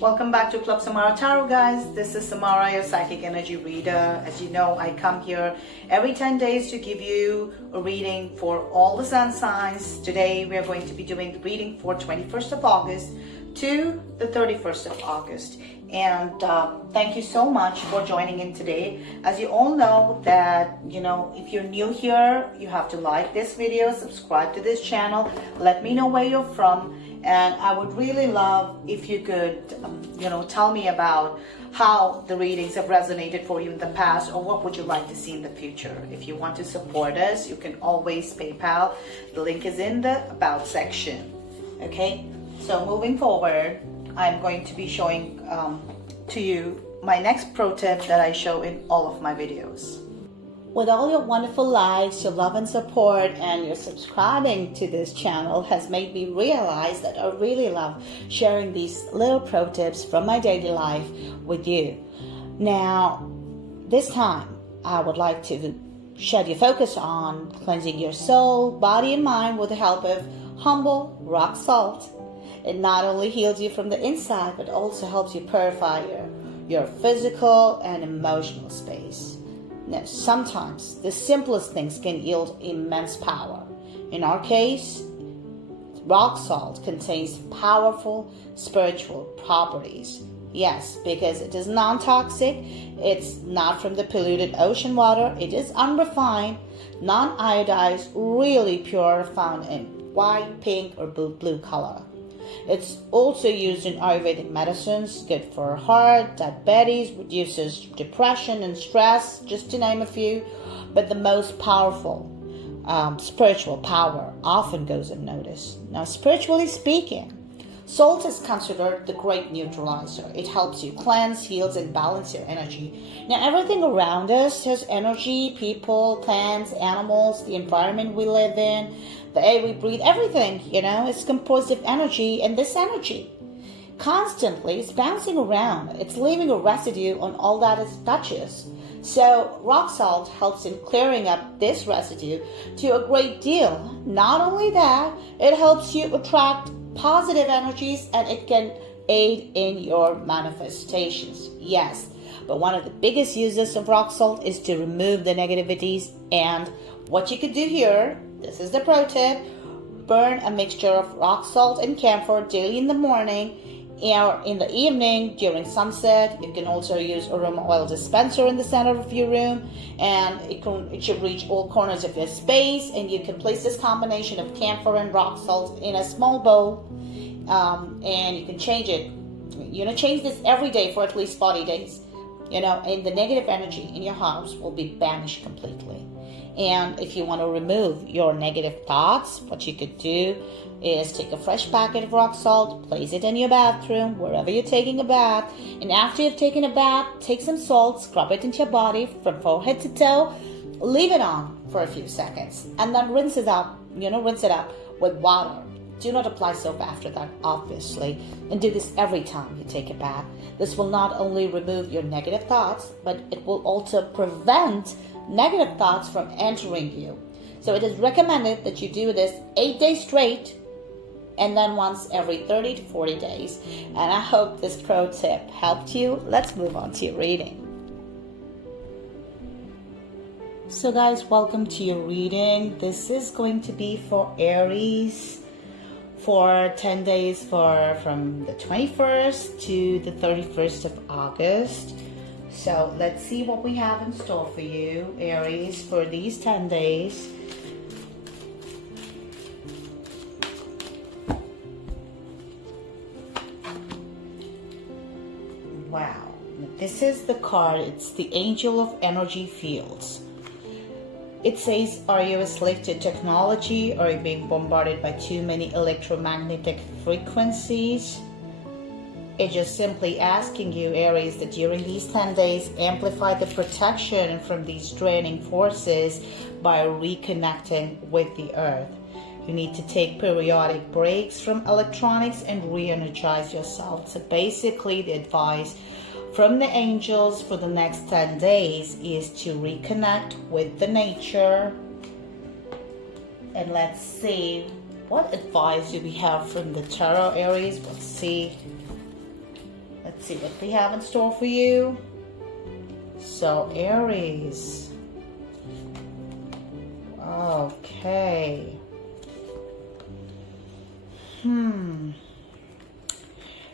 Welcome back to Club Samara Tarot, guys. This is Samara, your psychic energy reader. As you know, I come here every 10 days to give you a reading for all the sun signs. Today, we are going to be doing the reading for 21st of August to the 31st of August. And thank you so much for joining in today. As you all know that, if you're new here, you have to like this video, subscribe to this channel, let me know where you're from. And I would really love if you could, tell me about how the readings have resonated for you in the past, or what would you like to see in the future. If you want to support us, you can always PayPal. The link is in the About section. Okay, so moving forward, I'm going to be showing to you my next pro tip that I show in all of my videos. With all your wonderful likes, your love and support, and your subscribing to this channel has made me realize that I really love sharing these little pro tips from my daily life with you. Now, this time, I would like to shed your focus on cleansing your soul, body, and mind with the help of humble rock salt. It not only heals you from the inside, but also helps you purify your physical and emotional space. Now, sometimes the simplest things can yield immense power. In our case, rock salt contains powerful spiritual properties. Yes, because it is non-toxic, it's not from the polluted ocean water, it is unrefined, non-iodized, really pure, found in white, pink, or blue color. It's also used in Ayurvedic medicines, good for heart, diabetes, reduces depression and stress, just to name a few. But the most powerful spiritual power often goes unnoticed. Now, spiritually speaking, salt is considered the great neutralizer. It helps you cleanse, heals, and balance your energy. Now, everything around us has energy: people, plants, animals, the environment we live in, the air we breathe, everything, is composed of energy, and this energy constantly is bouncing around. It's leaving a residue on all that it touches. So rock salt helps in clearing up this residue to a great deal. Not only that, it helps you attract positive energies, and it can aid in your manifestations. Yes, but one of the biggest uses of rock salt is to remove the negativities. And what you could do here, this is the pro tip: burn a mixture of rock salt and camphor daily in the morning or in the evening during sunset. You can also use aroma oil dispenser in the center of your room, and it should reach all corners of your space. And you can place this combination of camphor and rock salt in a small bowl, and you can change it. Change this every day for at least 40 days. And the negative energy in your house will be banished completely. And if you want to remove your negative thoughts, what you could do is take a fresh packet of rock salt, place it in your bathroom, wherever you're taking a bath. And after you've taken a bath, take some salt, scrub it into your body from forehead to toe, leave it on for a few seconds, and then rinse it out with water. Do not apply soap after that, obviously, and do this every time you take a bath. This will not only remove your negative thoughts, but it will also prevent negative thoughts from entering you. So it is recommended that you do this 8 days straight, and then once every 30 to 40 days. And I hope this pro tip helped you. Let's move on to your reading. So guys, welcome to your reading. This is going to be for Aries for 10 days from the 21st to the 31st of August. So let's see what we have in store for you, Aries, for these 10 days. Wow. This is the card. It's the Angel of Energy Fields. It says, are you a slave to technology? Or are you being bombarded by too many electromagnetic frequencies? It's just simply asking you, Aries, that during these 10 days, amplify the protection from these draining forces by reconnecting with the earth. You need to take periodic breaks from electronics and re-energize yourself. So basically, the advice from the angels for the next 10 days is to reconnect with the nature. And let's see, what advice do we have from the tarot, Aries? Let's see. Let's see what we have in store for you. So Aries. Okay.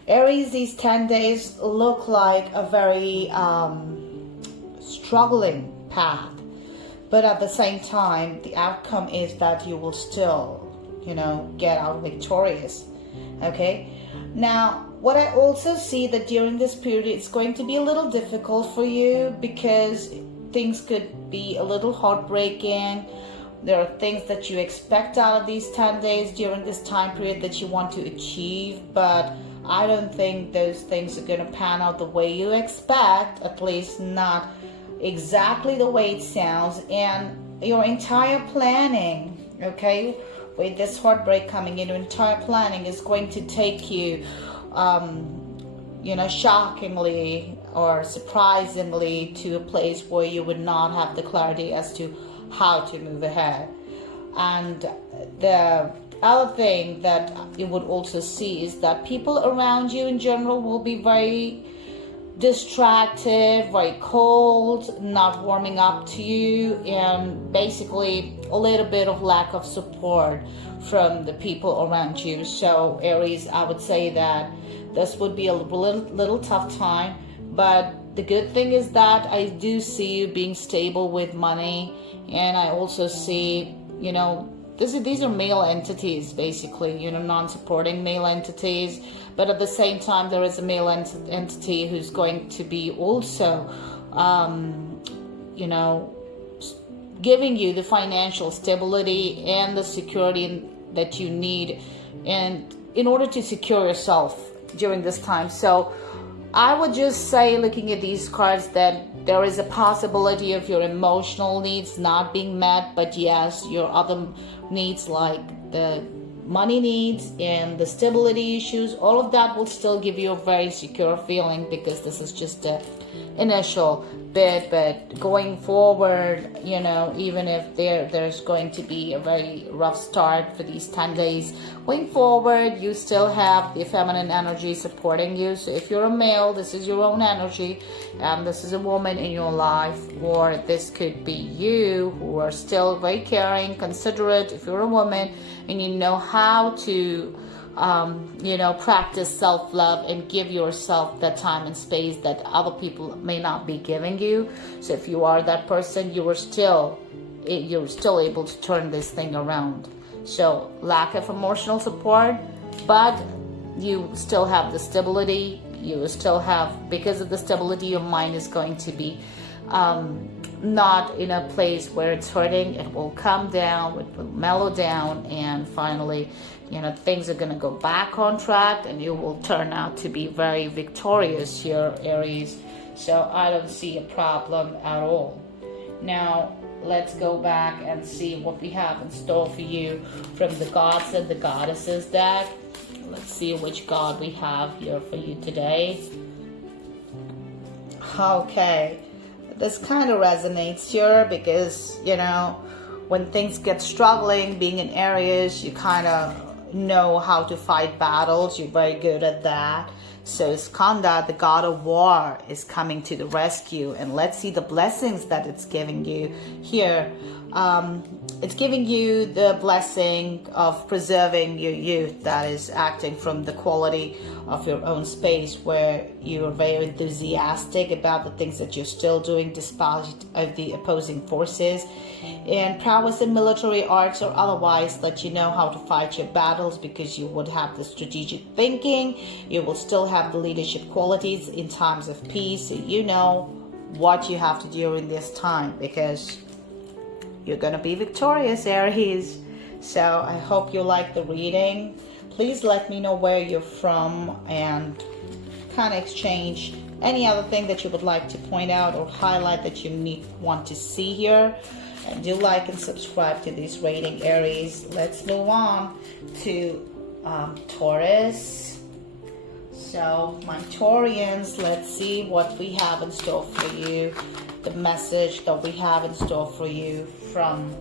Aries, these 10 days look like a very struggling path. But at the same time, the outcome is that you will still, get out victorious. Okay? Now, what I also see that during this period, it's going to be a little difficult for you because things could be a little heartbreaking. There are things that you expect out of these 10 days during this time period that you want to achieve, but I don't think those things are going to pan out the way you expect, at least not exactly the way it sounds. And your entire planning, okay, with this heartbreak coming in, your entire planning is going to take you, shockingly or surprisingly to a place where you would not have the clarity as to how to move ahead. And the other thing that you would also see is that people around you in general will be very distracted, very cold, not warming up to you, and basically a little bit of lack of support from the people around you. So Aries, I would say that this would be a little tough time, but the good thing is that I do see you being stable with money, and I also see, these are male entities, basically, non-supporting male entities. But at the same time, there is a male entity who's going to be also, giving you the financial stability and the security that you need, and in order to secure yourself during this time. So I would just say, looking at these cards, that there is a possibility of your emotional needs not being met, but yes, your other needs like the money needs and the stability issues, all of that will still give you a very secure feeling, because this is just the initial bit. But going forward, even if there's going to be a very rough start for these 10 days, going forward, you still have the feminine energy supporting you. So if you're a male, this is your own energy, and this is a woman in your life, or this could be you who are still very caring, considerate. If you're a woman and you know how to practice self-love and give yourself that time and space that other people may not be giving you. So if you are that person, you're still able to turn this thing around. So lack of emotional support, but you still have the stability. You still have, because of the stability, your mind is going to be not in a place where it's hurting. It will calm down, it will mellow down, and finally, things are going to go back on track, and you will turn out to be very victorious here, Aries. So I don't see a problem at all. Now, let's go back and see what we have in store for you from the gods and the goddesses deck. Let's see which god we have here for you today. Okay, this kind of resonates here because, when things get struggling, being in Aries, you kind of know how to fight battles. You're very good at that. So Skanda, the god of war, is coming to the rescue, and let's see the blessings that it's giving you here. It's giving you the blessing of preserving your youth, that is acting from the quality of your own space, where you're very enthusiastic about the things that you're still doing despite of the opposing forces, and prowess in military arts or otherwise, that you know how to fight your battles because you would have the strategic thinking. You will still have the leadership qualities in times of peace, so you know what you have to do during this time, because you're going to be victorious, Aries. So I hope you like the reading. Please let me know where you're from, and kind of exchange any other thing that you would like to point out or highlight that you want to see here. And do like and subscribe to this reading, Aries. Let's move on to Taurus. So my Taurians, let's see what we have in store for you. The message that we have in store for you from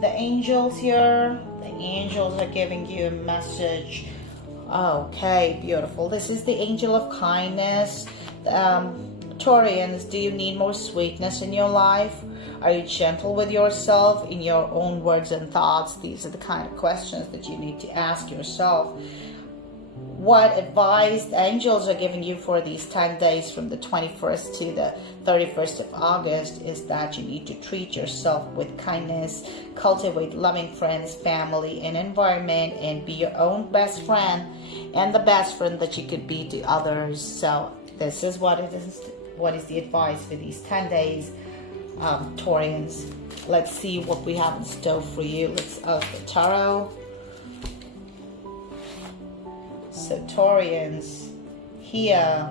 the angels here. The angels are giving you a message Okay, beautiful. This is the angel of kindness. Taurians, do you need more sweetness in your life? Are you gentle with yourself in your own words and thoughts? These are the kind of questions that you need to ask yourself. What advice the angels are giving you for these 10 days from the 21st to the 31st of August is that you need to treat yourself with kindness, cultivate loving friends, family, and environment, and be your own best friend and the best friend that you could be to others. So this is what it is. What is the advice for these 10 days, Taurians? Let's see what we have in store for you. Let's ask the tarot. So Taurians, here,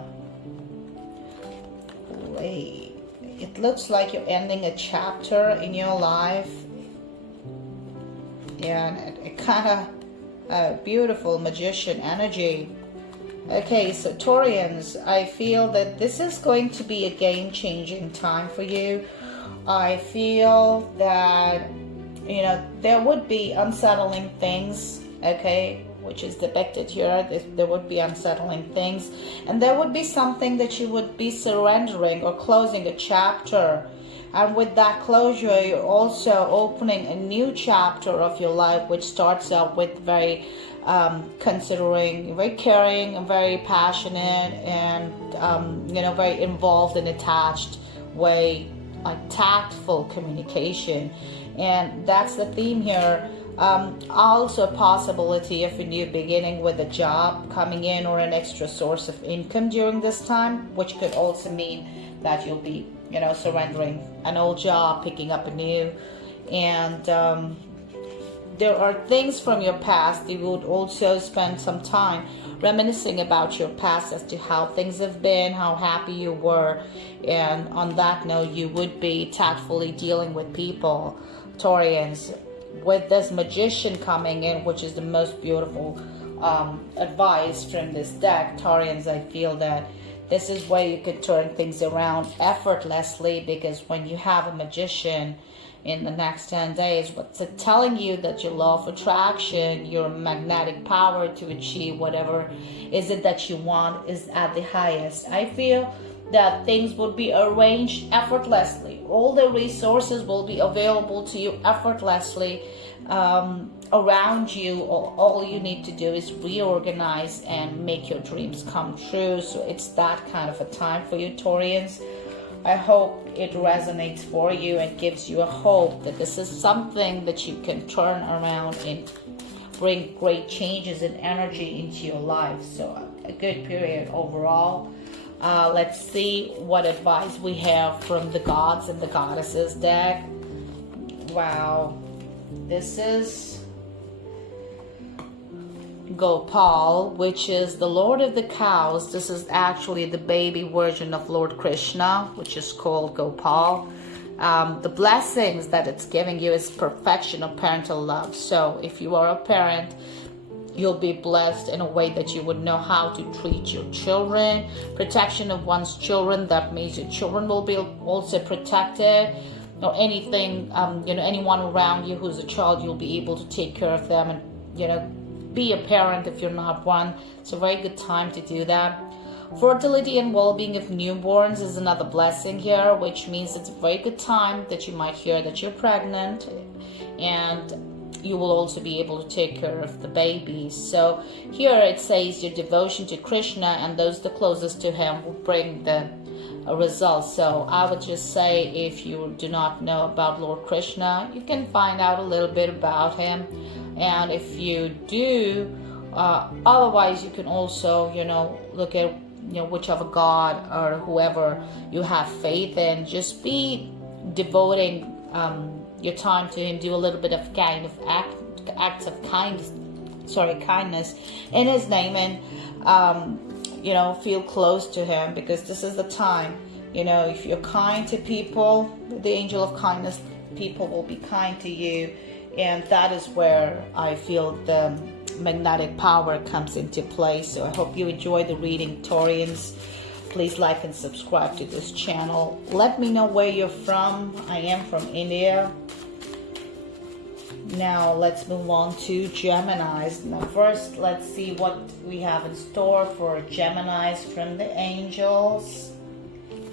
wait, it looks like you're ending a chapter in your life, and a kind of beautiful magician energy. Okay, so Taurians, I feel that this is going to be a game-changing time for you. I feel that, you know, there would be unsettling things, okay, which is depicted here. There would be unsettling things, and there would be something that you would be surrendering or closing a chapter. And with that closure, you're also opening a new chapter of your life, which starts out with very considering, very caring, and very passionate, and you know, very involved and attached way, like tactful communication. And that's the theme here. Also a possibility of a new beginning with a job coming in or an extra source of income during this time, which could also mean that you'll be, you know, surrendering an old job, picking up a new. And there are things from your past. You would also spend some time reminiscing about your past as to how things have been, how happy you were. And on that note, you would be tactfully dealing with people, Taurians. With this magician coming in, which is the most beautiful advice from this deck, Taurians, I feel that this is where you could turn things around effortlessly, because when you have a magician in the next 10 days, what's it telling you? That your law of attraction, your magnetic power to achieve whatever is it that you want is at the highest. I feel that things would be arranged effortlessly. All the resources will be available to you effortlessly around you. All you need to do is reorganize and make your dreams come true. So it's that kind of a time for you, Taurians. I hope it resonates for you and gives you a hope that this is something that you can turn around and bring great changes and energy into your life. So a good period overall. Let's see what advice we have from the gods and the goddesses deck. Wow, this is Gopal, which is the Lord of the Cows. This is actually the baby version of Lord Krishna, which is called Gopal. The blessings that it's giving you is perfection of parental love. So if you are a parent, you'll be blessed in a way that you would know how to treat your children. Protection of one's children, that means your children will be also protected. Or anything, you know, anyone around you who's a child, you'll be able to take care of them and, you know, be a parent if you're not one. It's a very good time to do that. Fertility and well-being of newborns is another blessing here, which means it's a very good time that you might hear that you're pregnant, and you will also be able to take care of the babies. So here it says your devotion to Krishna and those the closest to him will bring the results. So I would just say, if you do not know about Lord Krishna, you can find out a little bit about him. And if you do, otherwise you can also, you know, look at, you know, whichever god or whoever you have faith in. Just be devoting your time to him. Do a little bit of acts of kindness in his name, and you know, feel close to him, because this is the time. You know, if you're kind to people, the angel of kindness, people will be kind to you. And that is where I feel the magnetic power comes into play. So I hope you enjoy the reading, Taurians. Please like and subscribe to this channel. Let me know where you're from. I am from India. Now let's move on to Geminis. Now first, let's see what we have in store for Geminis from the angels.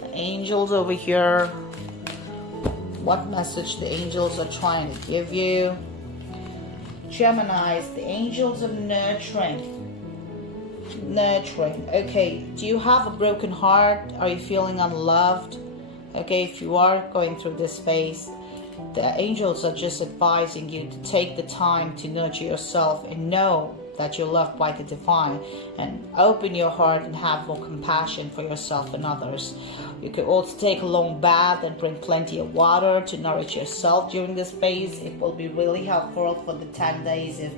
The angels over here. What message the angels are trying to give you? Geminis, the angels of nurturing. Nurturing. Okay, do you have a broken heart? Are you feeling unloved? Okay, if you are going through this phase, the angels are just advising you to take the time to nurture yourself and know that you're loved by the divine, and open your heart and have more compassion for yourself and others. You could also take a long bath and drink plenty of water to nourish yourself during this phase. It will be really helpful for the 10 days of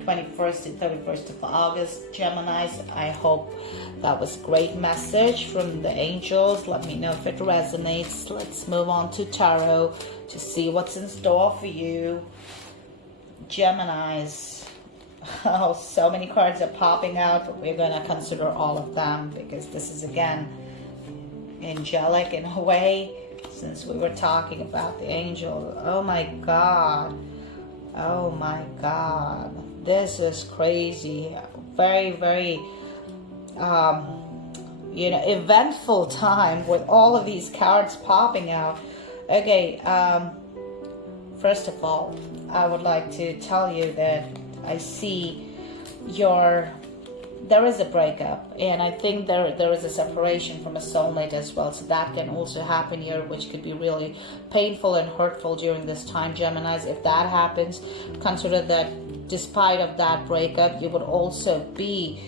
21st to 31st of August. Geminis, I hope that was a great message from the angels. Let me know if it resonates. Let's move on to tarot to see what's in store for you. Geminis. Oh, so many cards are popping out, but we're going to consider all of them because this is, again, angelic in a way, since we were talking about the angel. Oh my God. Oh my God. This is crazy. Very, very, eventful time with all of these cards popping out. Okay, first of all, I would like to tell you that I see there is a breakup, and I think there is a separation from a soulmate as well, so that can also happen here, which could be really painful and hurtful during this time, Geminis. If that happens, consider that despite of that breakup, you would also be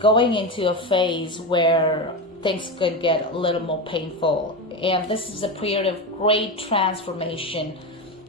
going into a phase where things could get a little more painful, and this is a period of great transformation.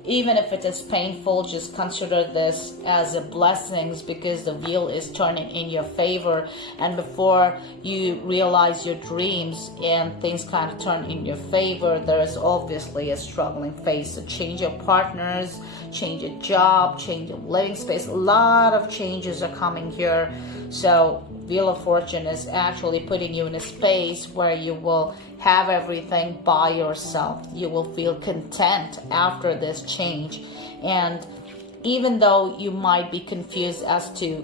Even if it is painful, just consider this as a blessing, because the wheel is turning in your favor, and before you realize your dreams and things kind of turn in your favor, there is obviously a struggling phase. So change of partners, change of job, change of living space, a lot of changes are coming here. So Wheel of Fortune is actually putting you in a space where you will have everything by yourself. You will feel content after this change. And even though you might be confused as to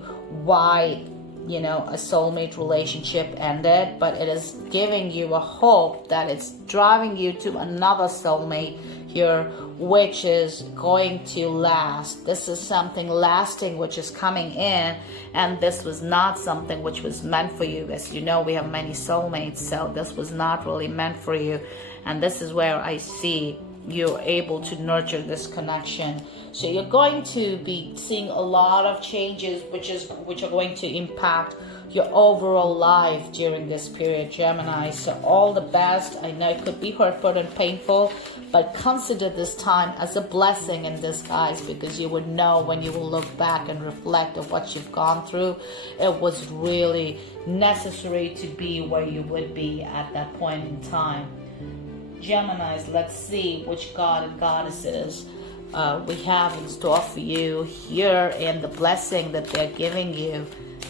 why, a soulmate relationship ended, but it is giving you a hope that it's driving you to another soulmate here, which is going to last. This is something lasting which is coming in, and this was not something which was meant for you. As you know, we have many soulmates, so this was not really meant for you, and this is where I see you're able to nurture this connection. So you're going to be seeing a lot of changes which are going to impact your overall life during this period, Gemini. So all the best. I know it could be hurtful and painful, but consider this time as a blessing in disguise, because you would know when you will look back and reflect on what you've gone through, it was really necessary to be where you would be at that point in time. Geminis, let's see which god and goddesses we have in store for you here, and the blessing that they're giving you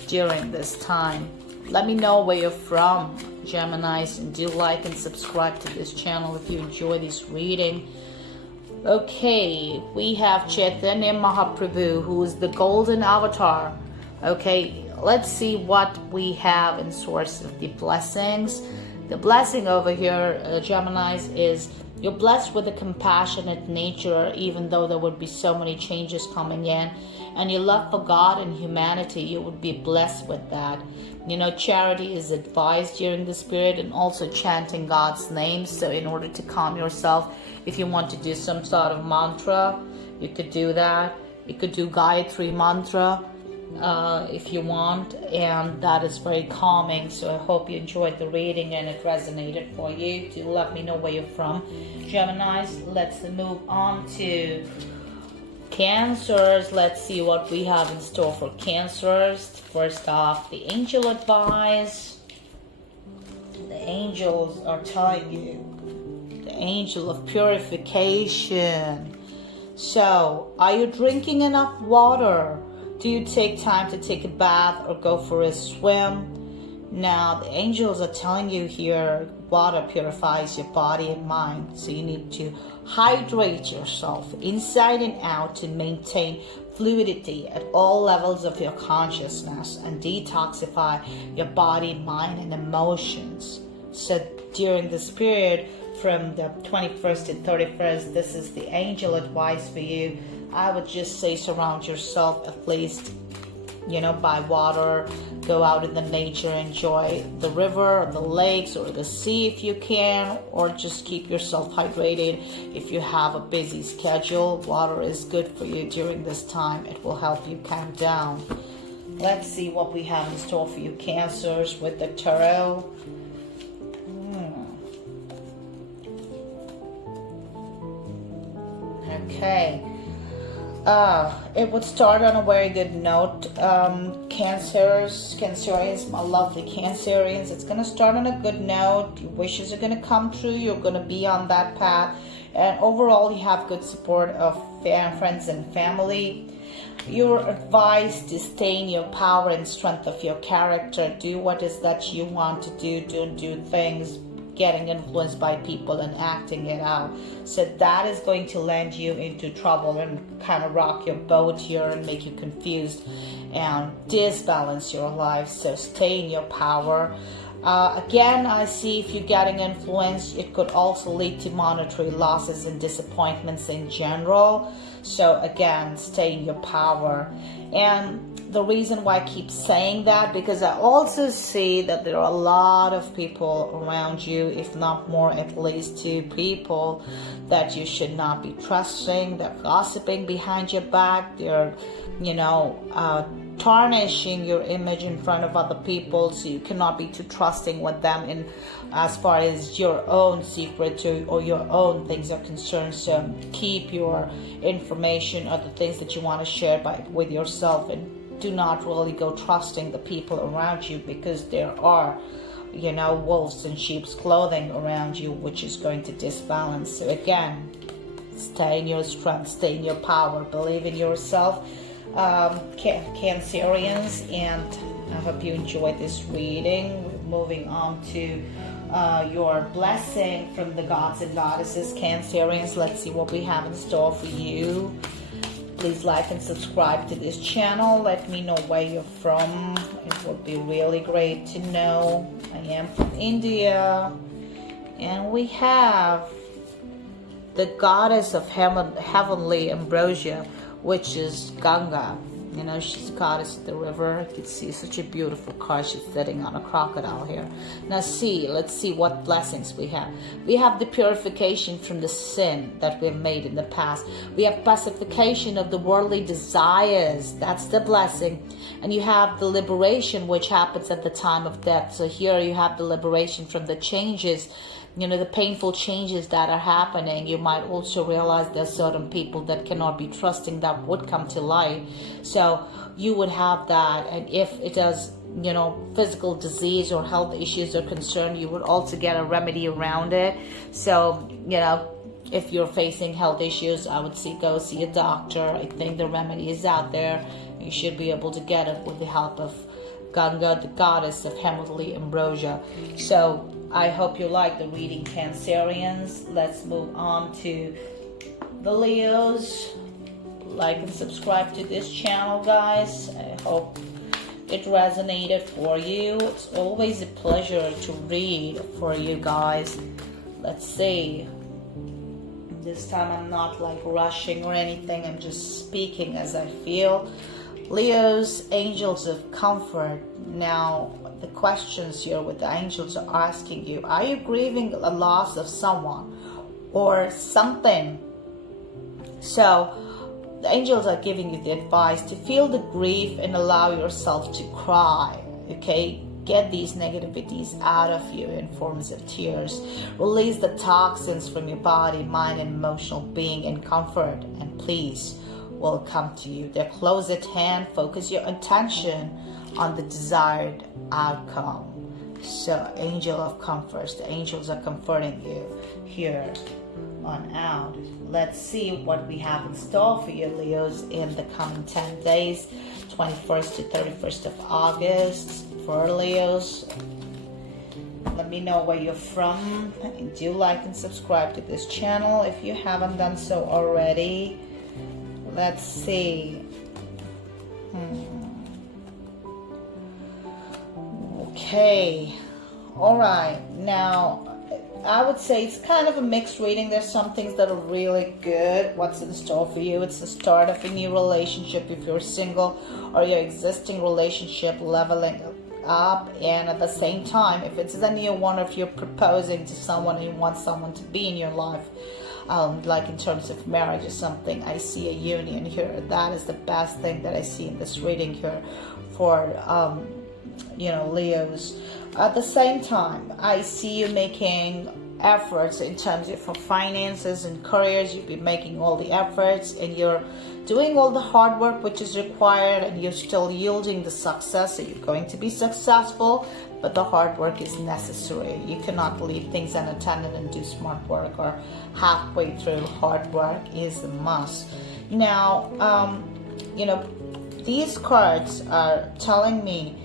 during this time. Let me know where you're from, Geminis, and do like and subscribe to this channel if you enjoy this reading. Okay, we have Chaitanya Mahaprabhu, who is the golden avatar. Okay, let's see what we have in source of the blessings. The blessing over here, Geminis, is you're blessed with a compassionate nature, even though there would be so many changes coming in. And your love for God and humanity, you would be blessed with that. Charity is advised during this period, and also chanting God's name. So in order to calm yourself, if you want to do some sort of mantra, you could do that. You could do Gayatri mantra if you want, and that is very calming. So I hope you enjoyed the reading and it resonated for you. Do let me know where you're from, Geminis. Let's move on to Cancers. Let's see what we have in store for Cancers. First off, the angel advice. The angels are telling you, the angel of purification. So, are you drinking enough water? Do you take time to take a bath or go for a swim? Now, the angels are telling you here, water purifies your body and mind. So you need to hydrate yourself inside and out to maintain fluidity at all levels of your consciousness and detoxify your body, mind, and emotions. So during this period, from the 21st to 31st, this is the angel advice for you. I would just say surround yourself at least, by water. Go out in the nature, enjoy the river, or the lakes, or the sea if you can, or just keep yourself hydrated. If you have a busy schedule, water is good for you during this time. It will help you calm down. Let's see what we have in store for you, Cancers, with the tarot. Okay. It would start on a very good note. Cancerians, my lovely Cancerians, it's going to start on a good note. Your wishes are going to come true. You're going to be on that path. And overall, you have good support of friends and family. You're advised to stay in your power and strength of your character. Do what is that you want to do. Don't do things getting influenced by people and acting it out. So that is going to land you into trouble and kind of rock your boat here and make you confused and disbalance your life. So stay in your power. Again, I see if you're getting influenced, it could also lead to monetary losses and disappointments in general. So again, stay in your power. And the reason why I keep saying that, because I also see that there are a lot of people around you, if not more, at least 2 people that you should not be trusting. They're gossiping behind your back. They're, tarnishing your image in front of other people, so you cannot be too trusting with them in as far as your own secrets or your own things are concerned. So keep your information or the things that you want to share with yourself, and do not really go trusting the people around you, because there are wolves in sheep's clothing around you, which is going to disbalance. So again, stay in your strength, stay in your power, believe in yourself, Cancerians, and I hope you enjoyed this reading. We're moving on to your blessing from the gods and goddesses, Cancerians. Let's see what we have in store for you. Please like and subscribe to this channel. Let me know where you're from. It would be really great to know. I am from India. And we have the goddess of heavenly ambrosia, which is Ganga. She's the goddess of the river. You can see such a beautiful car. She's sitting on a crocodile here. Now let's see what blessings we have. We have the purification from the sin that we've made in the past. We have pacification of the worldly desires. That's the blessing. And you have the liberation, which happens at the time of death. So here you have the liberation from the changes, the painful changes that are happening. You might also realize there's certain people that cannot be trusting that would come to light. So you would have that. And if it does, physical disease or health issues are concerned, you would also get a remedy around it. So, if you're facing health issues, I would go see a doctor. I think the remedy is out there. You should be able to get it with the help of Ganga, the goddess of heavenly ambrosia. So I hope you like the reading, Cancerians. Let's move on to the Leos. Like and subscribe to this channel, guys. I hope it resonated for you. It's always a pleasure to read for you guys. Let's see. This time I'm not rushing or anything. I'm just speaking as I feel. Leos, angels of comfort. Now, the questions here with the angels are asking you, are you grieving a loss of someone or something? So the angels are giving you the advice to feel the grief and allow yourself to cry. Okay, get these negativities out of you in forms of tears. Release the toxins from your body, mind, and emotional being in comfort, and peace will come to you. They're close at hand. Focus your attention on the desired outcome. So, angel of comfort, the angels are comforting you here on out. Let's see what we have in store for you, Leos, in the coming 10 days, 21st to 31st of August. for Leos. Let me know where you're from. And do like and subscribe to this channel if you haven't done so already. Let's see. Okay. All right. Now, I would say it's kind of a mixed reading. There's some things that are really good. What's in store for you? It's the start of a new relationship if you're single, or your existing relationship leveling up. And at the same time, if it's a new one, or if you're proposing to someone and you want someone to be in your life, like in terms of marriage or something, I see a union here. That is the best thing that I see in this reading here for Leos. At the same time, I see you making efforts in terms of for finances and careers. You'll be making all the efforts, and you're doing all the hard work which is required, and you're still yielding the success. So you're going to be successful, but the hard work is necessary. You cannot leave things unattended and do smart work, or halfway through. Hard work is a must. Now, these cards are telling me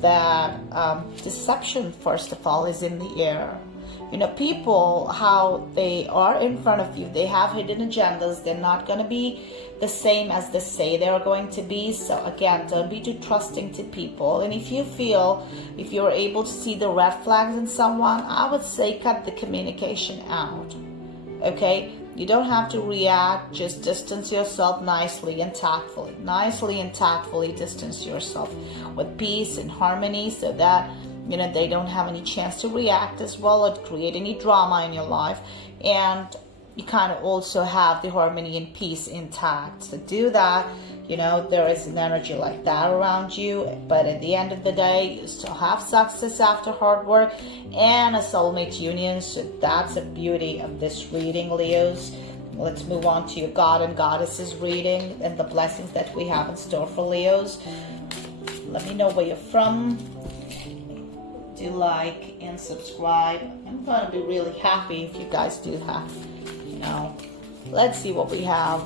that deception, first of all, is in the air. People, how they are in front of you, they have hidden agendas. They're not going to be the same as they say they're going to be. So again, don't be too trusting to people. And if you're able to see the red flags in someone, I would say cut the communication out. Okay? You don't have to react. Just distance yourself nicely and tactfully. Nicely and tactfully distance yourself with peace and harmony, so that they don't have any chance to react as well or create any drama in your life. And you kind of also have the harmony and peace intact. So do that. There is an energy like that around you, but at the end of the day, you still have success after hard work and a soulmate union. So that's the beauty of this reading, Leos. Let's move on to your God and Goddesses reading and the blessings that we have in store for Leos. Let me know where you're from. Do like and subscribe. I'm going to be really happy if you guys do that. Let's see what we have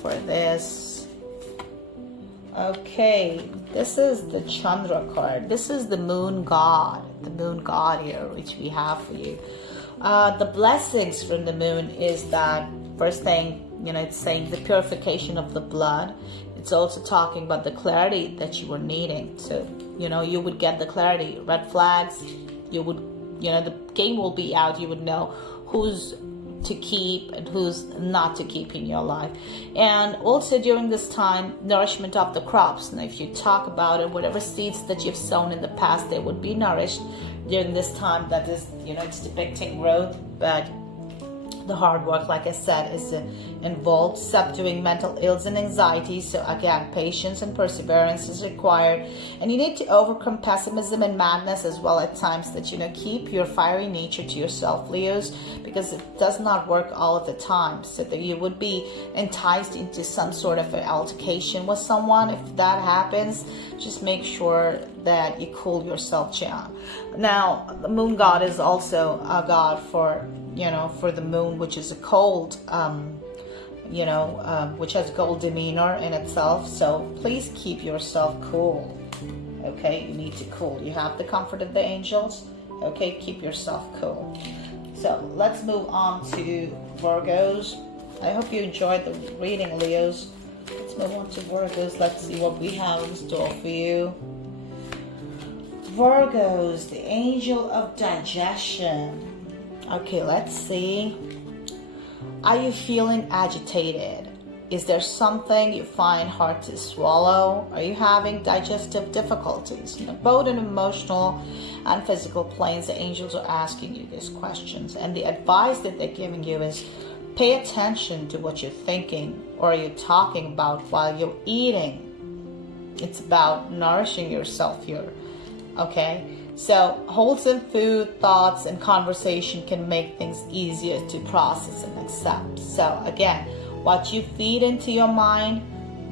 for this. Okay, this is the Chandra card. This is the moon god here, which we have for you. The blessings from the moon is that, first thing, it's saying the purification of the blood. It's also talking about the clarity that you were needing. So, you would get the clarity. Red flags, you would, the game will be out. You would know who's to keep and who's not to keep in your life. And also during this time, nourishment of the crops. Now, if you talk about it, whatever seeds that you've sown in the past, they would be nourished during this time. That is, it's depicting growth, but the hard work, like I said, is involved, subduing mental ills and anxiety. So again, patience and perseverance is required, and you need to overcome pessimism and madness as well at times. That keep your fiery nature to yourself, Leos, because it does not work all of the time. So that you would be enticed into some sort of an altercation with someone. If that happens, just make sure that you cool yourself down. Now, the moon god is also a god for the moon, which is a cold, which has cold demeanor in itself. So please keep yourself cool. Okay, you need to cool. You have the comfort of the angels. Okay, keep yourself cool. So let's move on to Virgos. I hope you enjoyed the reading, Leos. Let's move on to Virgos. Let's see what we have in store for you. Virgos, the angel of digestion. Okay, let's see. Are you feeling agitated? Is there something you find hard to swallow? Are you having digestive difficulties? Both on emotional and physical planes, the angels are asking you these questions. And the advice that they're giving you is pay attention to what you're thinking or you're talking about while you're eating. It's about nourishing yourself here. Okay? So wholesome food, thoughts, and conversation can make things easier to process and accept. So again, what you feed into your mind,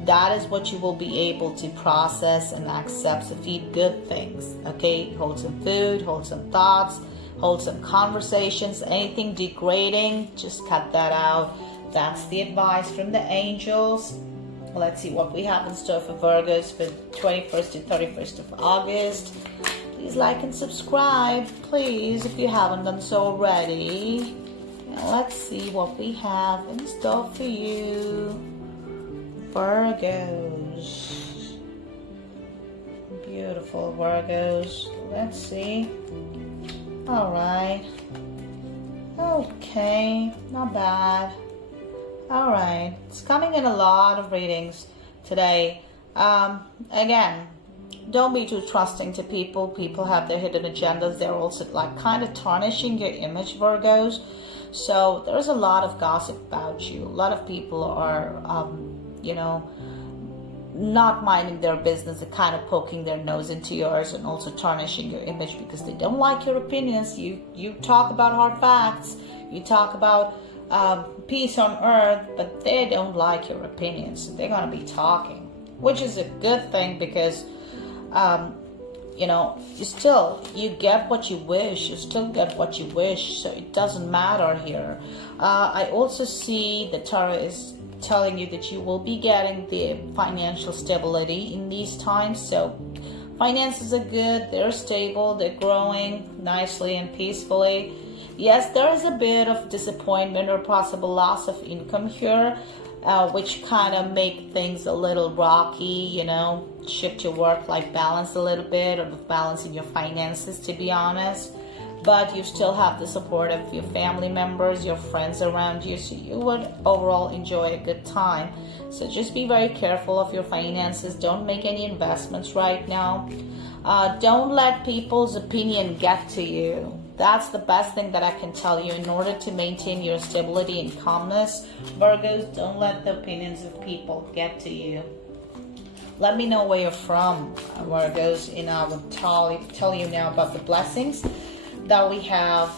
that is what you will be able to process and accept. So feed good things, okay? Wholesome food, wholesome thoughts, wholesome conversations. Anything degrading, just cut that out. That's the advice from the angels. Let's see what we have in store for Virgos for 21st to 31st of August. Please like and subscribe, please, if you haven't done so already. And let's see what we have in store for you, Virgos. Beautiful Virgos. Let's see. All right. Okay, not bad. All right, it's coming in a lot of readings today. Again, don't be too trusting to people. People have their hidden agendas. They're also like kind of tarnishing your image, Virgos. So there's a lot of gossip about you. A lot of people are, you know, not minding their business and kind of poking their nose into yours and also tarnishing your image because they don't like your opinions. You talk about hard facts. You talk about peace on earth, but they don't like your opinions. They're going to be talking, which is a good thing because you know, you get what you wish. You still get what you wish, so it doesn't matter here. I also see the tarot is telling you that you will be getting the financial stability in these times. So finances are good, they're stable, they're growing nicely and peacefully. Yes, there is a bit of disappointment or possible loss of income here, which kind of make things a little rocky, you know, shift your work-life balance a little bit, or the balance in your finances, to be honest. But you still have the support of your family members, your friends around you, so you would overall enjoy a good time. So just be very careful of your finances. Don't make any investments right now. Don't let people's opinion get to you. That's the best thing that I can tell you in order to maintain your stability and calmness. Virgos, don't let the opinions of people get to you. Let me know where you're from, Virgos, and I will tell you now about the blessings that we have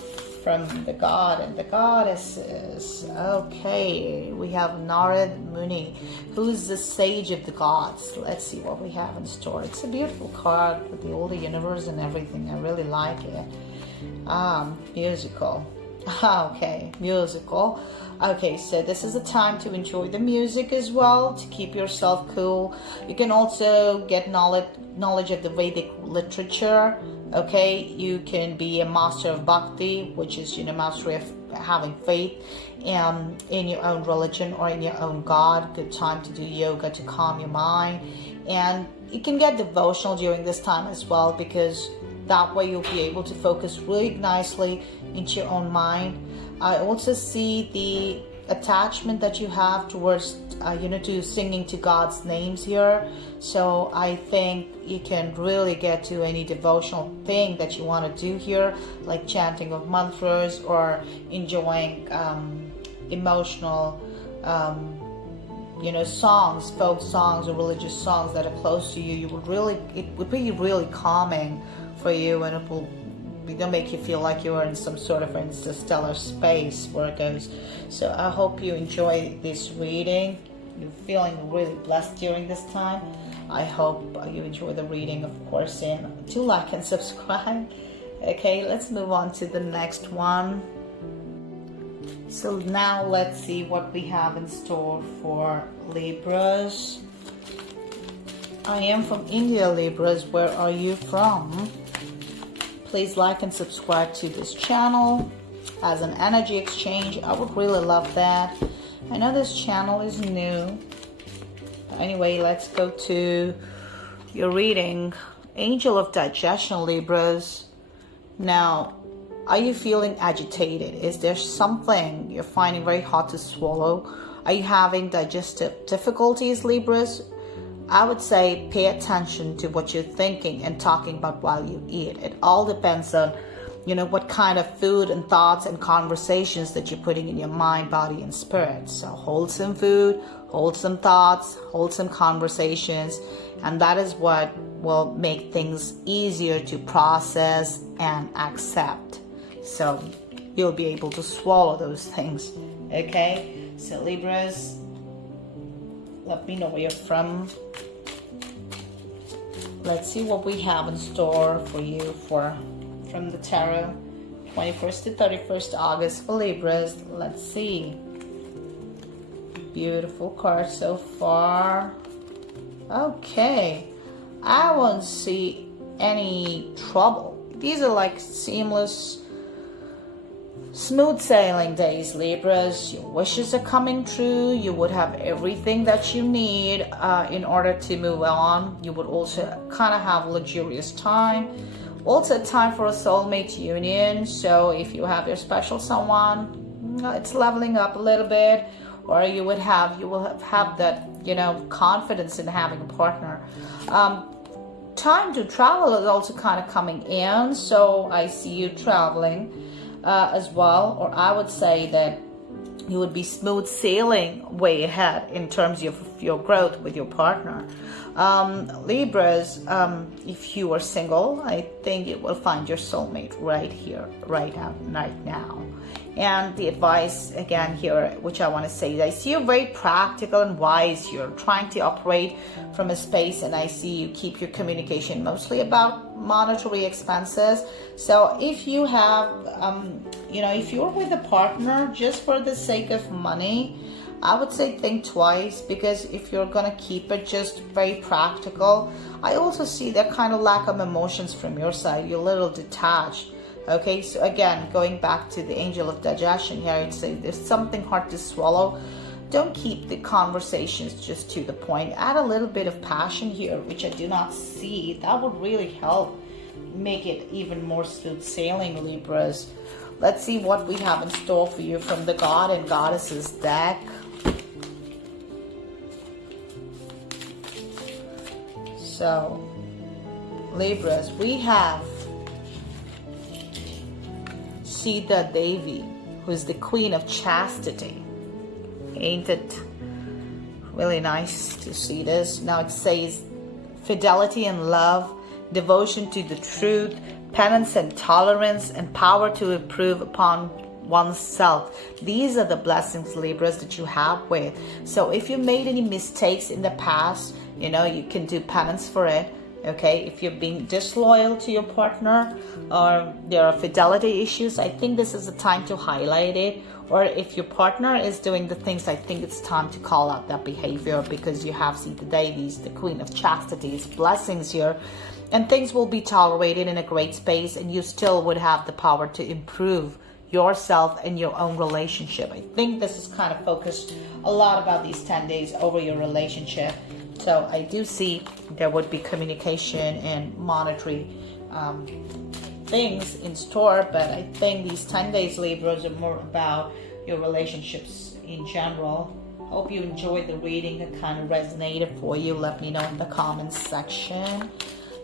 from the god and the goddesses. Okay, we have Narad Muni, who's the sage of the gods. Let's see what we have in store. It's a beautiful card with the older universe and everything. I really like it. Musical. Okay, musical. Okay, so this is a time to enjoy the music as well, to keep yourself cool. You can also get knowledge of the Vedic literature. Okay, you can be a master of bhakti, which is, you know, mastery of having faith in your own religion or in your own god. Good time to do yoga to calm your mind. And you can get devotional during this time as well, because that way you'll be able to focus really nicely into your own mind. I also see the attachment that you have towards, you know, to singing to God's names here. So I think you can really get to any devotional thing that you want to do here, like chanting of mantras or enjoying emotional, you know, songs, folk songs or religious songs that are close to you. It would be really calming for you, and it will make you feel like you are in some sort of interstellar space, where it goes. So I hope you enjoy this reading. You're feeling really blessed during this time. I hope you enjoy the reading, of course, and do like and subscribe. Okay, let's move on to the next one. So now let's see what we have in store for Libras. I am from India, Libras. Where are you from? Please like and subscribe to this channel as an energy exchange. I would really love that. I know this channel is new. Anyway, let's go to your reading. Angel of Digestion, Libras. Now, are you feeling agitated? Is there something you're finding very hard to swallow? Are you having digestive difficulties, Libras? I would say pay attention to what you're thinking and talking about while you eat. It all depends on, you know, what kind of food and thoughts and conversations that you're putting in your mind, body, and spirit. So wholesome food, wholesome thoughts, wholesome conversations, and that is what will make things easier to process and accept. So you'll be able to swallow those things. Okay, so Libras, let me know where you're from. Let's see what we have in store for you from the tarot. 21st to 31st August for Libras. Let's see. Beautiful card so far. Okay. I want to see any trouble. These are like seamless, smooth sailing days, Libras. Your wishes are coming true. You would have everything that you need in order to move on. You would also kind of have luxurious time. Also a time for a soulmate union. So if you have your special someone, it's leveling up a little bit, or you will have that, you know, confidence in having a partner. Time to travel is also kind of coming in, so I see you traveling as well, or I would say that you would be smooth sailing way ahead in terms of your growth with your partner. Libras, if you are single, I think you will find your soulmate right here, right now. And the advice again here, which I want to say, is I see you very practical and wise. You're trying to operate from a space, and I see you keep your communication mostly about monetary expenses. So if you have, if you're with a partner just for the sake of money, I would say think twice, because if you're gonna keep it just very practical, I also see that kind of lack of emotions from your side. You're a little detached. Okay, so again, going back to the angel of digestion here, I'd say there's something hard to swallow. Don't keep the conversations just to the point. Add a little bit of passion here, which I do not see. That would really help make it even more smooth sailing, Libras. Let's see what we have in store for you from the God and Goddesses deck. So, Libras, we have Sita Devi, who is the Queen of Chastity. Ain't it really nice to see this? Now it says fidelity and love, devotion to the truth, penance and tolerance, and power to improve upon oneself. These are the blessings, Libras, that you have with. So if you made any mistakes in the past, you know, you can do penance for it. Okay, if you're being disloyal to your partner, or there are fidelity issues, I think this is the time to highlight it. Or if your partner is doing the things, I think it's time to call out that behavior, because you have Sita Devi, the Queen of Chastity's blessings here, and things will be tolerated in a great space, and you still would have the power to improve yourself and your own relationship. I think this is kind of focused a lot about these 10 days over your relationship. So I do see there would be communication and monetary things in store, but I think these 10 days, Libras, are more about your relationships in general. Hope you enjoyed the reading. It kind of resonated for you. Let me know in the comments section.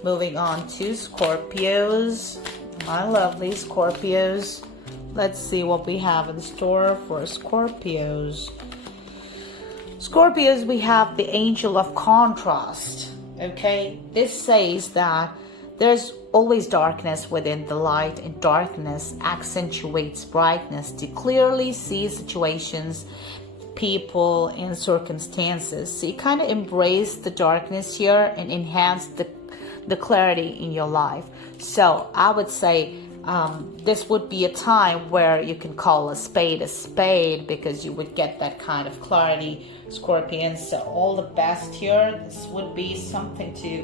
Moving on to Scorpios. My lovely Scorpios. Let's see what we have in store for Scorpios. Scorpios, we have the Angel of Contrast. Okay, this says that there's always darkness within the light, and darkness accentuates brightness to clearly see situations, people, and circumstances. So you kind of embrace the darkness here and enhance the clarity in your life. So I would say this would be a time where you can call a spade, because you would get that kind of clarity, Scorpions. So all the best here. This would be something to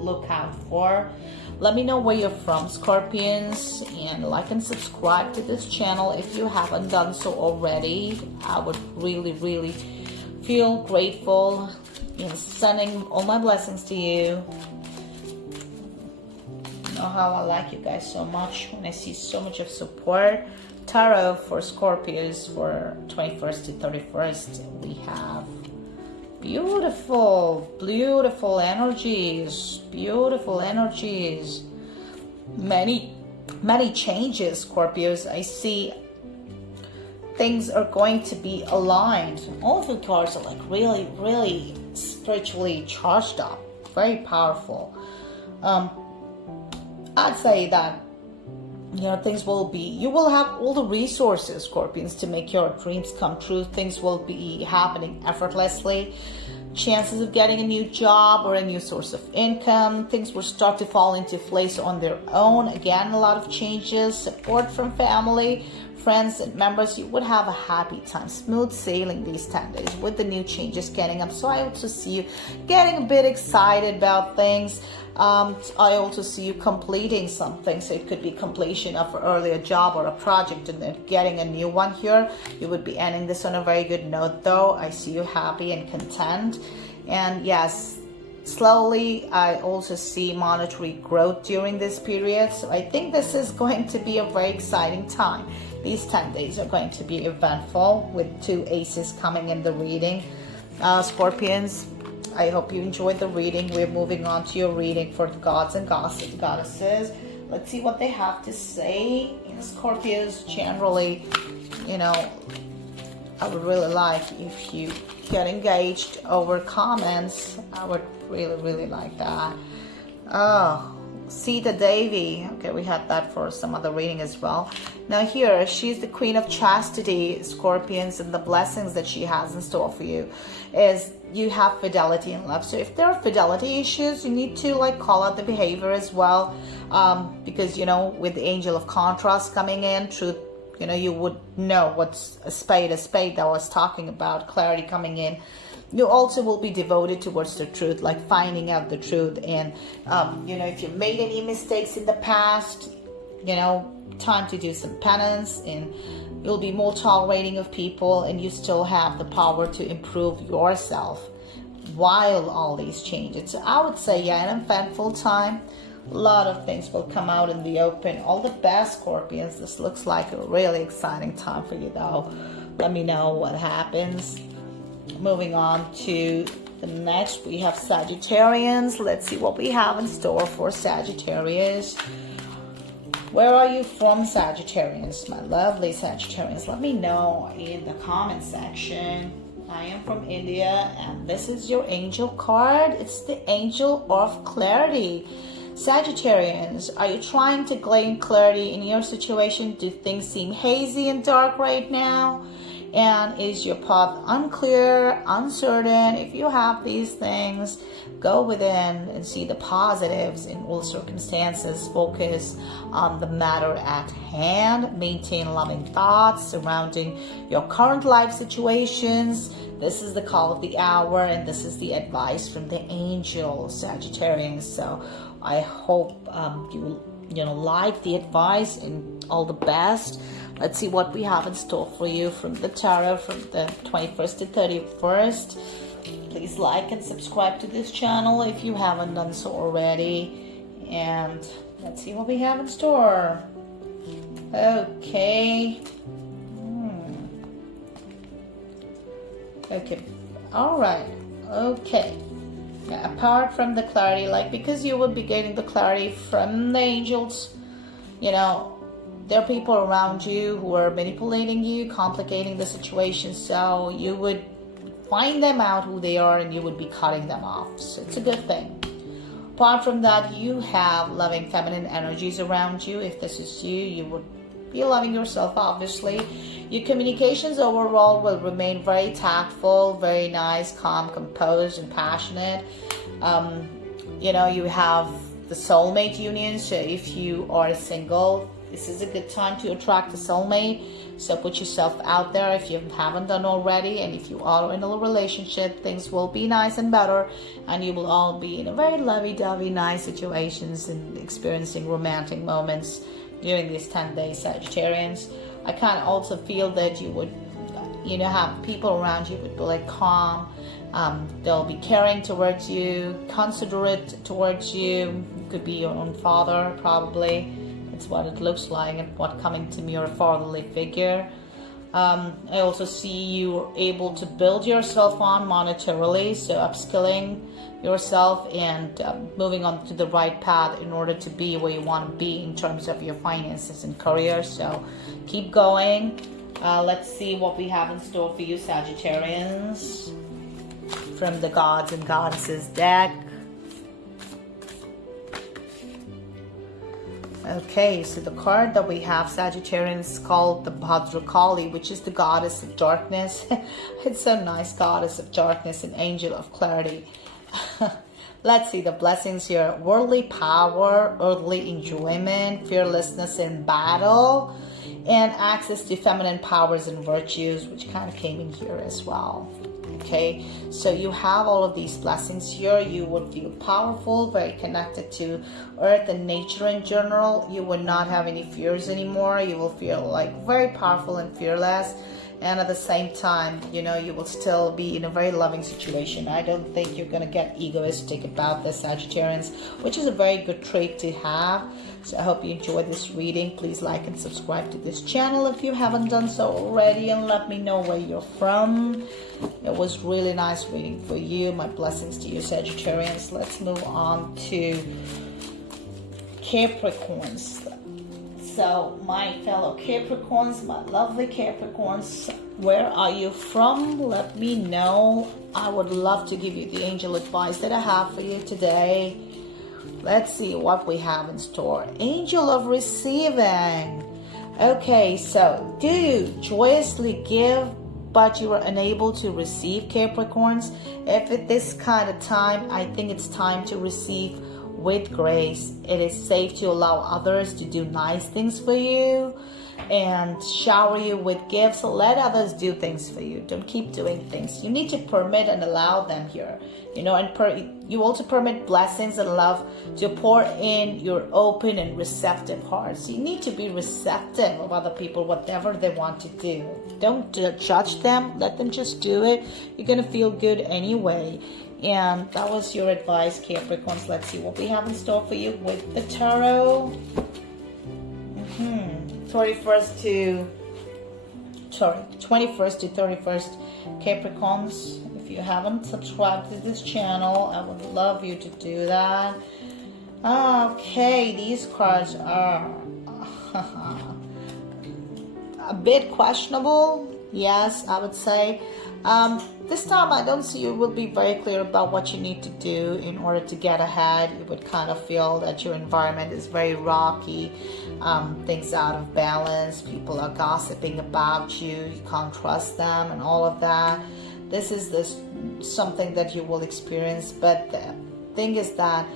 look out for. Let me know where you're from, Scorpions, and like and subscribe to this channel if you haven't done so already. I would really feel grateful in sending all my blessings to you. You know how I like you guys so much when I see so much of support. Tarot for Scorpios for 21st to 31st, we have beautiful energies, many changes, Scorpios. I see things are going to be aligned. All of the cards are like really spiritually charged up, very powerful. I'd say that, you know, things will be, you will have all the resources, Scorpions, to make your dreams come true. Things will be happening effortlessly. Chances of getting a new job or a new source of income, things will start to fall into place on their own. Again, a lot of changes, support from family, friends, and members. You would have a happy time, smooth sailing these 10 days with the new changes getting up. So I also see you getting a bit excited about things. I also see you completing something, so it could be completion of an earlier job or a project and then getting a new one here. You would be ending this on a very good note though. I see you happy and content. And yes, slowly I also see monetary growth during this period. So I think this is going to be a very exciting time. These 10 days are going to be eventful with 2 aces coming in the reading. Scorpions, I hope you enjoyed the reading. We're moving on to your reading for the gods and goddesses. Let's see what they have to say. Scorpios, generally, I would really like if you get engaged over comments. I would really like that. Oh, Sita Devi. Okay, we had that for some other reading as well. Now here, she's the queen of chastity, Scorpions, and the blessings that she has in store for you is you have fidelity in love. So if there are fidelity issues, you need to call out the behavior as well, because with the angel of contrast coming in, truth, you would know what's a spade that I was talking about, clarity coming in. You also will be devoted towards the truth, like finding out the truth. And if you made any mistakes in the past, time to do some penance, and you'll be more tolerating of people, and you still have the power to improve yourself while all these changes. So I would say, an eventful time. A lot of things will come out in the open. All the best, Scorpions. This looks like a really exciting time for you though. Let me know what happens. Moving on to the next, we have Sagittarians. Let's see what we have in store for Sagittarius. Where are you from, Sagittarians? My lovely Sagittarians, let me know in the comment section. I am from India, and this is your angel card. It's the Angel of Clarity. Sagittarians, are you trying to gain clarity in your situation? Do things seem hazy and dark right now? And is your path unclear, uncertain? If you have these things, go within and see the positives in all circumstances. Focus on the matter at hand. Maintain loving thoughts surrounding your current life situations. This is the call of the hour, and this is the advice from the angel, Sagittarians. So I hope you like the advice, and all the best. Let's see what we have in store for you from the tarot from the 21st to 31st. Please like and subscribe to this channel if you haven't done so already. And let's see what we have in store. Okay. Okay. All right. Okay. Now, apart from the clarity, because you will be getting the clarity from the angels, there are people around you who are manipulating you, complicating the situation, so you would find them out who they are and you would be cutting them off. So it's a good thing. Apart from that, you have loving feminine energies around you. If this is you, you would be loving yourself, obviously. Your communications overall will remain very tactful, very nice, calm, composed, and passionate. You have the soulmate union, so if you are single, this is a good time to attract a soulmate. So put yourself out there if you haven't done already. And if you are in a relationship, things will be nice and better. And you will all be in a very lovey-dovey, nice situations and experiencing romantic moments during these 10 days, Sagittarians. I kind of also feel that you would, have people around you would be calm. They'll be caring towards you, considerate towards you. It could be your own father, probably. It's what it looks like, and what coming to me, or a fatherly figure. I also see you able to build yourself on monetarily, so upskilling yourself and moving on to the right path in order to be where you want to be in terms of your finances and career. So keep going. Let's see what we have in store for you, Sagittarians, from the gods and goddesses deck. Okay, so the card that we have, Sagittarians, is called the Bhadrakali, which is the goddess of darkness. It's so nice, goddess of darkness and angel of clarity. Let's see the blessings here. Worldly power, earthly enjoyment, fearlessness in battle, and access to feminine powers and virtues, which kind of came in here as well. Okay, so you have all of these blessings here. You would feel powerful, very connected to earth and nature in general. You would not have any fears anymore. You will feel like very powerful and fearless. And at the same time, you know, you will still be in a very loving situation. I don't think you're going to get egoistic about the Sagittarians, which is a very good trait to have. So I hope you enjoyed this reading. Please like and subscribe to this channel if you haven't done so already, and let me know where you're from. It was really nice reading for you. My blessings to you, Sagittarians. Let's move on to Capricorns. So my fellow Capricorns, my lovely Capricorns, where are you from? Let me know. I would love to give you the angel advice that I have for you today. Let's see what we have in store. Angel of receiving. Okay, so do you joyously give, but you are unable to receive, Capricorns? If at this kind of time, I think it's time to receive with grace. It is safe to allow others to do nice things for you and shower you with gifts. Let others do things for you. Don't keep doing things. You need to permit and allow them here, you know, and you also permit blessings and love to pour in your open and receptive hearts. You need to be receptive of other people, whatever they want to do. Don't judge them. Let them just do it. You're gonna feel good anyway. And that was your advice, Capricorns. Let's see what we have in store for you with the tarot. 21st to 31st, Capricorns. If you haven't subscribed to this channel, I would love you to do that. Okay, these cards are a bit questionable. Yes, I would say. This time I don't see you will be very clear about what you need to do in order to get ahead. You would kind of feel that your environment is very rocky, things out of balance, people are gossiping about you, you can't trust them and all of that. This is something that you will experience, but the thing is that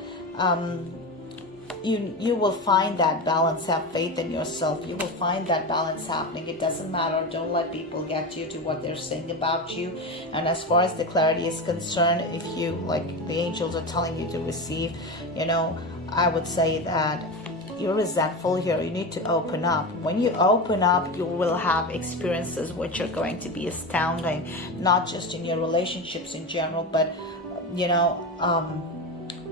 you will find that balance. Have faith in yourself. You will find that balance happening. It doesn't matter. Don't let people get you to what they're saying about you. And as far as the clarity is concerned, if you, like the angels are telling you to receive, you know, I would say that you're resentful here. You need to open up. When you open up, you will have experiences which are going to be astounding, not just in your relationships in general, but, you know,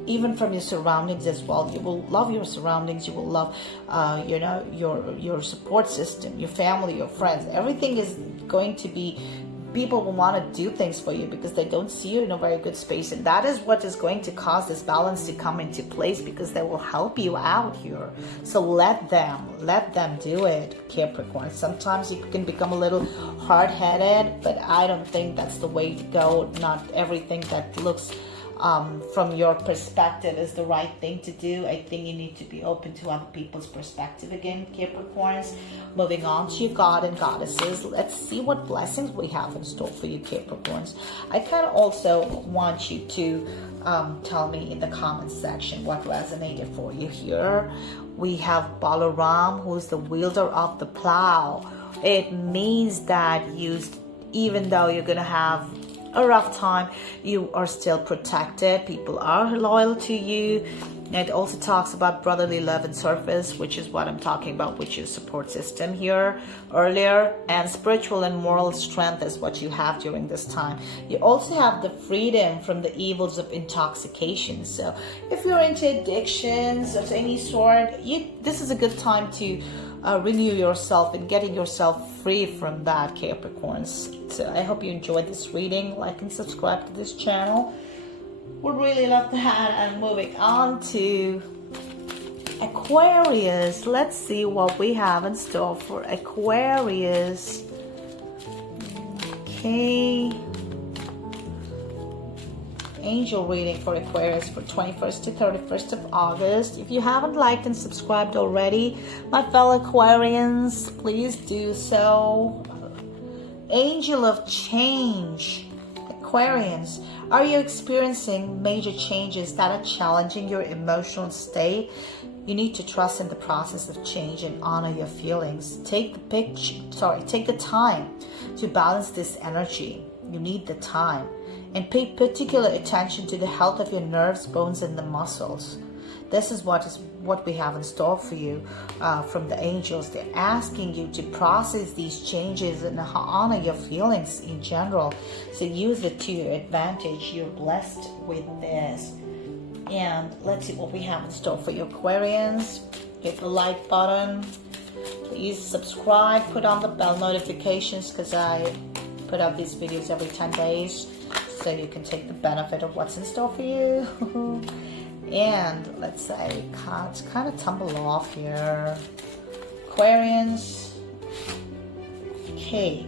even from your surroundings as well. You will love your surroundings. You will love, you know, your support system, your family, your friends. Everything is going to be, people will want to do things for you because they don't see you in a very good space. And that is what is going to cause this balance to come into place, because they will help you out here. So let them do it, Capricorn. Sometimes you can become a little hard-headed, but I don't think that's the way to go. Not everything that looks from your perspective is the right thing to do. I think you need to be open to other people's perspective again, Capricorns. Moving on to your God and Goddesses. Let's see what blessings we have in store for you, Capricorns. I kind of also want you to tell me in the comments section what resonated for you here. We have Balaram, who is the wielder of the plow. It means that even though you're going to have a rough time, you are still protected. People are loyal to you. It also talks about brotherly love and service, which is what I'm talking about, which is support system here earlier, and spiritual and moral strength is what you have during this time. You also have the freedom from the evils of intoxication. So if you're into addictions of any sort, this is a good time to renew yourself and getting yourself free from that, Capricorns. So I hope you enjoyed this reading. Like and subscribe to this channel. Would really love to have. And moving on to Aquarius. Let's see what we have in store for Aquarius. Okay. Angel reading for Aquarius for 21st to 31st of August. If you haven't liked and subscribed already, my fellow Aquarians, please do so. Angel of change. Aquarians, are you experiencing major changes that are challenging your emotional state? You need to trust in the process of change and honor your feelings. Take the time to balance this energy. You need the time. And pay particular attention to the health of your nerves, bones, and the muscles. This is what we have in store for you from the angels. They're asking you to process these changes and honor your feelings in general. So use it to your advantage. You're blessed with this. And let's see what we have in store for you, Aquarians. Hit the like button. Please subscribe. Put on the bell notifications because I put out these videos every 10 days. So you can take the benefit of what's in store for you. And let's say cards kind of tumble off here. Aquarians. Okay.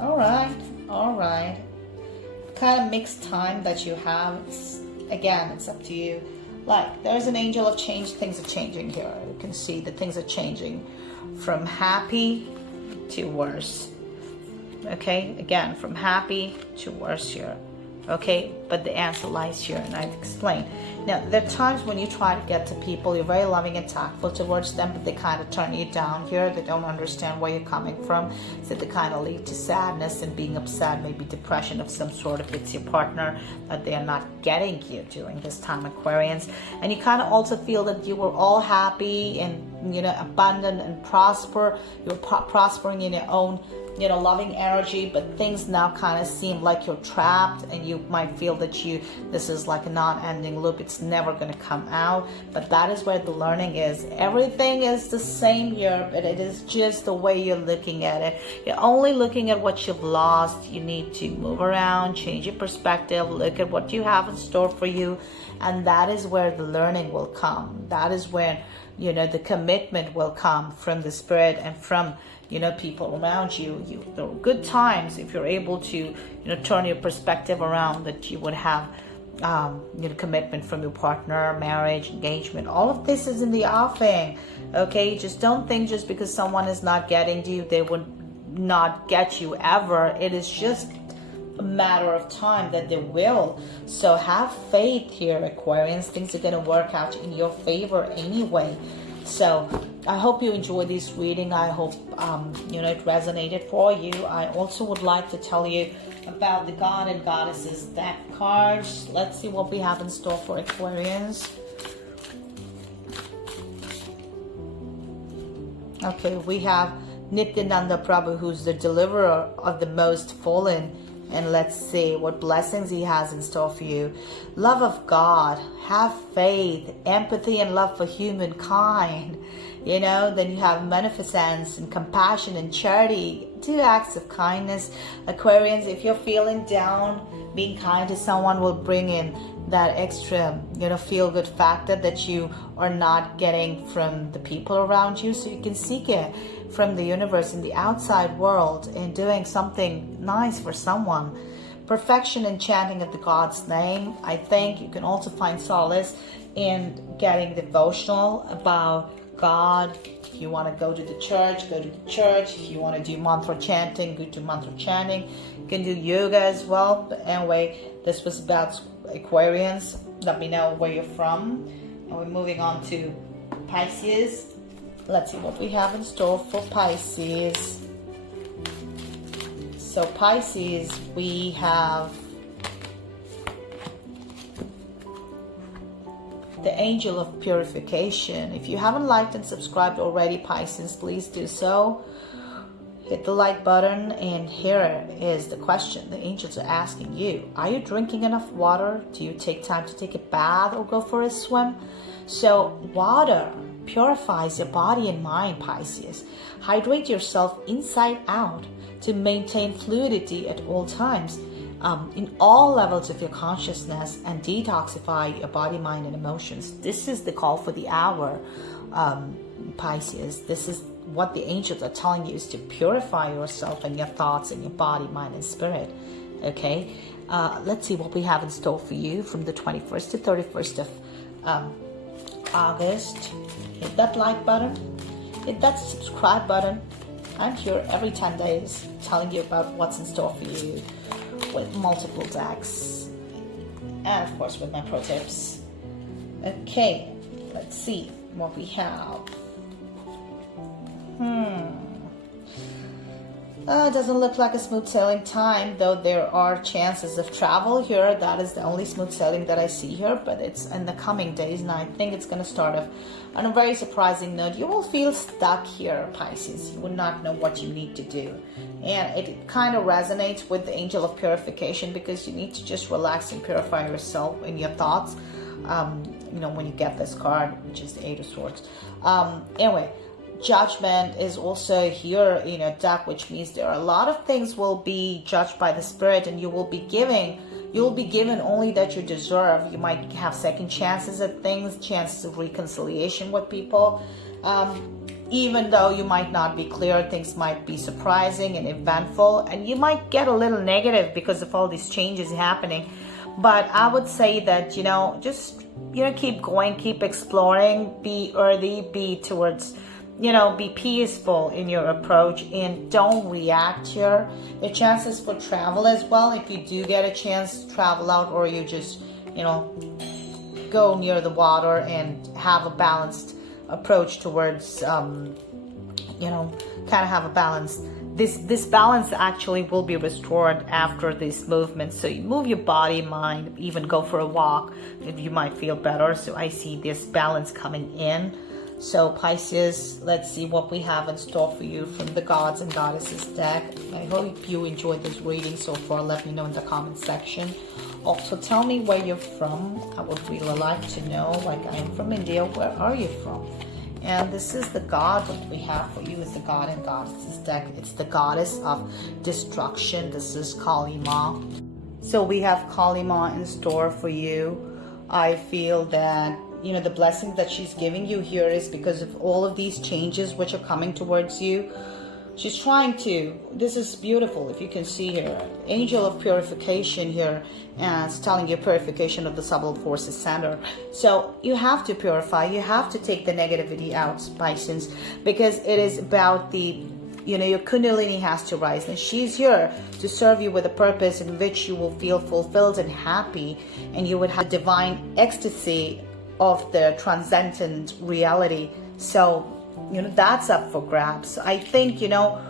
Alright. Kind of mixed time that you have. Again, it's up to you. Like, there's an angel of change. Things are changing here. You can see that things are changing from happy to worse. Okay, again, from happy to worse here. Okay, but the answer lies here, and I've explained. Now, there are times when you try to get to people, you're very loving and tactful towards them, but they kind of turn you down here. They don't understand where you're coming from, so they kind of lead to sadness and being upset, maybe depression of some sort if it's your partner, that they are not getting you during this time, Aquarians. And you kind of also feel that you were all happy and, you know, abundant and prosper. You're prospering in your own, you know, loving energy, but things now kind of seem like you're trapped, and you might feel that this is like a non-ending loop. It's never going to come out, but that is where the learning is. Everything is the same here, but it is just the way you're looking at it. You're only looking at what you've lost. You need to move around, change your perspective, look at what you have in store for you, and that is where the learning will come. That is where, you know, the commitment will come from the spirit and from, you know, people around you. There are good times if you're able to, you know, turn your perspective around, that you would have, you know, commitment from your partner, marriage, engagement. All of this is in the offing. Okay, just don't think just because someone is not getting you, they would not get you ever. It is just a matter of time that they will. So have faith here, Aquarians. Things are going to work out in your favor anyway. So I hope you enjoyed this reading. I hope you know, it resonated for you. I also would like to tell you about the God and Goddesses deck cards. Let's see what we have in store for Aquarians. Okay, we have Nityananda Prabhu, who's the deliverer of the most fallen. And let's see what blessings he has in store for you. Love of God, have faith, empathy and love for humankind. You know, then you have beneficence and compassion and charity. Do acts of kindness. Aquarians, if you're feeling down, being kind to someone will bring in that extra, you know, feel-good factor that you are not getting from the people around you. So you can seek it from the universe in the outside world and doing something nice for someone. Perfection and chanting of the God's name. I think you can also find solace in getting devotional about God. If you want to go to the church, go to the church. If you want to do mantra chanting, go to mantra chanting. You can do yoga as well. But anyway, this was about Aquarians. Let me know where you're from. And we're moving on to Pisces. Let's see what we have in store for Pisces. So Pisces, we have the Angel of Purification. If you haven't liked and subscribed already, Pisces, please do so. Hit the like button, and here is the question the angels are asking you. Are you drinking enough water? Do you take time to take a bath or go for a swim? So water purifies your body and mind, Pisces. Hydrate yourself inside out to maintain fluidity at all times, in all levels of your consciousness, and detoxify your body, mind, and emotions. This is the call for the hour, Pisces. This is what the angels are telling you, is to purify yourself and your thoughts and your body, mind, and spirit. Okay, let's see what we have in store for you from the 21st to 31st of August. Hit that like button, hit that subscribe button. I'm here every 10 days telling you about what's in store for you with multiple decks, and of course with my pro tips. Okay, let's see what we have. Doesn't look like a smooth sailing time, though there are chances of travel here. That is the only smooth sailing that I see here, but it's in the coming days, and I think it's going to start off on a very surprising note. You will feel stuck here, Pisces. You will not know what you need to do. And it kind of resonates with the angel of purification, because you need to just relax and purify yourself in your thoughts. You know, when you get this card, which is the Eight of Swords. Anyway, Judgment is also here, you know, deck, which means there are a lot of things will be judged by the spirit, and you will be given only that you deserve. You might have second chances at things, chances of reconciliation with people. Even though you might not be clear, things might be surprising and eventful, and you might get a little negative because of all these changes happening. But I would say that, you know, just, you know, keep going, keep exploring, be earthy, be towards, you know, be peaceful in your approach, and don't react here. The chances for travel as well, if you do get a chance to travel out, or you just, you know, go near the water and have a balanced approach towards, you know, kind of have a balance. This balance actually will be restored after this movement. So you move your body, mind, even go for a walk, you might feel better. So I see this balance coming in. So Pisces, let's see what we have in store for you from the Gods and Goddesses deck. I hope you enjoyed this reading so far. Let me know in the comment section. Also, tell me where you're from. I would really like to know. Like, I am from India. Where are you from? And this is the God that we have for you. Is the God and Goddesses deck. It's the Goddess of Destruction. This is Kali Ma. So we have Kali Ma in store for you. I feel that, you know, the blessing that she's giving you here is because of all of these changes which are coming towards you. She's trying to, this is beautiful, if you can see here, angel of purification here, and it's telling you purification of the subtle forces center. So you have to purify, you have to take the negativity out, Pisces, because it is about the, you know, your Kundalini has to rise, and she's here to serve you with a purpose in which you will feel fulfilled and happy, and you would have divine ecstasy of the transcendent reality. So, you know, that's up for grabs. I think, you know,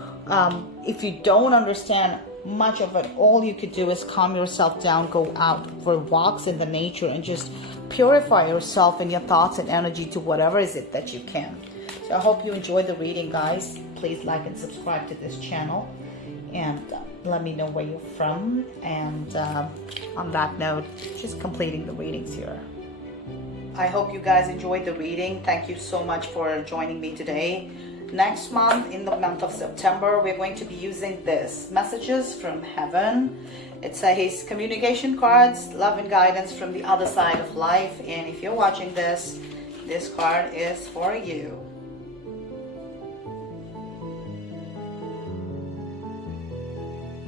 if you don't understand much of it, all you could do is calm yourself down, go out for walks in the nature, and just purify yourself and your thoughts and energy to whatever is it that you can. So I hope you enjoyed the reading, guys. Please like and subscribe to this channel, and let me know where you're from. And on that note, just completing the readings here. I hope you guys enjoyed the reading. Thank you so much for joining me today. Next month, in the month of September, we're going to be using this, Messages from Heaven. It's his communication cards, love and guidance from the other side of life. And if you're watching this, this card is for you.